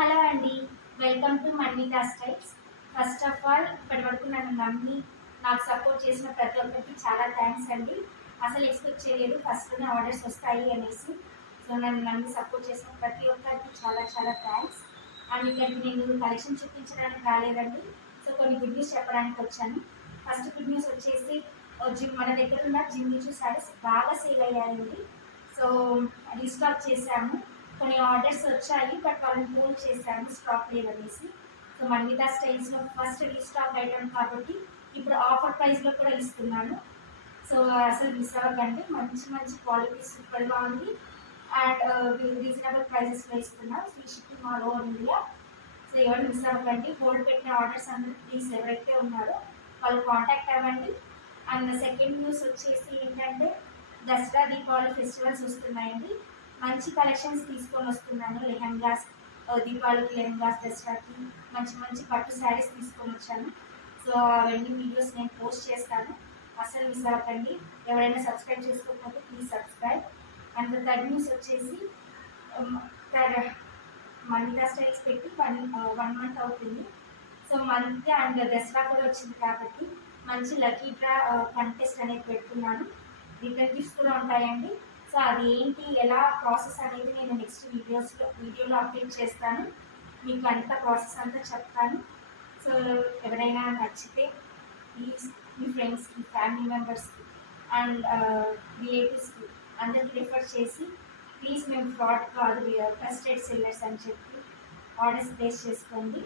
Hello అండి, welcome to Manvitha Styles. First of all ఇప్పటి వరకు నన్ను నమ్మి నాకు సపోర్ట్ చేసిన ప్రతి ఒక్కరికి చాలా థ్యాంక్స్ అండి. అసలు ఎక్స్పెక్ట్ చేయలేదు ఫస్ట్లోనే ఆర్డర్స్ వస్తాయి అనేసి. సో నన్ను నమ్మి సపోర్ట్ చేసిన ప్రతి ఒక్కరికి చాలా చాలా థ్యాంక్స్. అండ్ ఇక్కడికి నేను కలెక్షన్ చూపించడానికి రాలేదండి. సో కొన్ని గుడ్ న్యూస్ చెప్పడానికి వచ్చాను. ఫస్ట్ గుడ్ న్యూస్ వచ్చేసి జిమ్ మన దగ్గర ఉన్న జిమ్మిచూ శారీస్ బాగా సేల్ అయ్యాయండి. సో రీస్టాక్ చేశాము. కొన్ని ఆర్డర్స్ వచ్చాయి, బట్ వాళ్ళని హోల్డ్ చేశాను స్టాక్ లేదనేసి. సో మన్వితా స్టైల్స్లో ఫస్ట్ రీస్టాక్ ఐటమ్ కాబట్టి ఇప్పుడు ఆఫర్ ప్రైస్లో కూడా ఇస్తున్నాను. సో అసలు మిస్ అవ్వకండి. మంచి మంచి క్వాలిటీ సూపర్గా ఉంది అండ్ రీజనబుల్ ప్రైజెస్లో ఇస్తున్నాను. Free shipping all over India. So ఎవరు మిస్ అవ్వకండి. హోల్డ్ పెట్టిన ఆర్డర్స్ అందరూ ప్లీజ్ ఎవరైతే ఉన్నారో వాళ్ళు కాంటాక్ట్ అవ్వండి. అండ్ సెకండ్ న్యూస్ వచ్చేసి ఏంటంటే దసరా దీపావళి ఫెస్టివల్స్ వస్తున్నాయండి. మంచి కలెక్షన్స్ తీసుకొని వస్తున్నాను. లెహంగాస్, దీపావళికి లెహంగాస్, దసరాకి మంచి మంచి పట్టు శారీస్ తీసుకొని వచ్చాను. సో అవన్నీ వీడియోస్ నేను పోస్ట్ చేస్తాను, అసలు మిస్ అవ్వకండి. ఎవరైనా సబ్స్క్రైబ్ చేసుకోకపోతే please subscribe. And third news వచ్చేసి మన్వితా స్టైల్స్ పెట్టి 1 మంత్ అవుతుంది. సో మంత్ అండ్ దసరా కూడా వచ్చింది కాబట్టి మంచి లక్కీ డ్రా కంటెస్ట్ అనేది పెడుతున్నాను. రిటర్న్ గిఫ్ట్స్ కూడా ఉంటాయండి. సో అది ఏంటి, ఎలా ప్రాసెస్ అనేది నేను నెక్స్ట్ వీడియోలో అప్డేట్ చేస్తాను. మీకు అంత ప్రాసెస్ అంతా చెప్తాను. సో ఎవరైనా నచ్చితే ప్లీజ్ మీ ఫ్రెండ్స్కి, ఫ్యామిలీ మెంబర్స్కి అండ్ రిలేటివ్స్కి అందరికి రిఫర్ చేసి ప్లీజ్ మేము ఫ్రాడ్ కాదు, ట్రస్టెడ్ సెల్లర్స్ అని చెప్పి ఆర్డర్స్ ప్లేస్ చేసుకోండి.